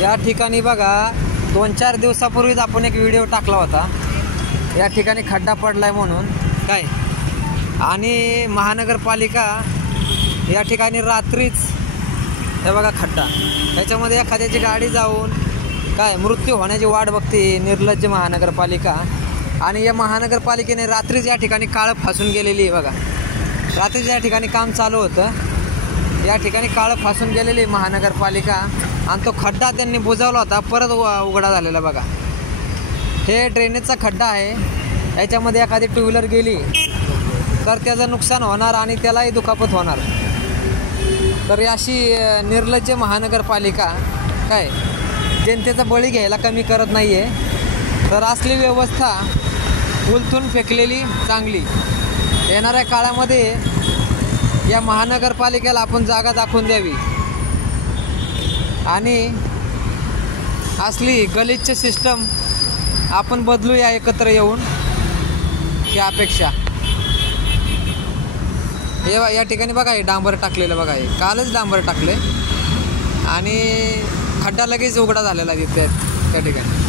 या ठिकाणी बघा 2-4 दिवसापूर्वीच आपण एक व्हिडिओ टाकला होता, या ठिकाणी खड्डा पडलाय म्हणून काय, आणि महानगरपालिका या ठिकाणी रात्रीच हे बघा खड्डा, त्याच्यामध्ये एखाद्याची गाडी जाऊन काय मृत्यू होण्याची वाट बघते निर्लज्ज महानगरपालिका। आणि या महानगरपालिकेने रात्रीच या ठिकाणी काळं फासून गेलेली आहे बघा, रात्रीच या ठिकाणी काम चालू होतं, या ठिकाणी काळं फासून गेलेली महानगरपालिका, आणि तो खड्डा त्यांनी बुजवला होता, परत उघडा झालेला बघा। हे ड्रेनेजचा खड्डा आहे, याच्यामध्ये एखादी टू व्हीलर गेली तर त्याचं नुकसान होणार आणि त्यालाही दुखापत होणार। तर अशी निर्लज्ज महानगरपालिका काय जनतेचा बळी घ्यायला कमी करत नाही आहे। तर असली व्यवस्था उलथून फेकलेली चांगली। येणाऱ्या काळामध्ये या महानगरपालिकेला आपण जागा दाखवून द्यावी आणि असली गलिच्छ सिस्टम आपण बदलूया एकत्र येऊन, ही अपेक्षा। हे या ठिकाणी बघा, हे डांबर टाकलेलं बघा, हे कालच डांबर टाकले आणि खड्डा लगेच उघडा झालेला तिथे त्या ठिकाणी।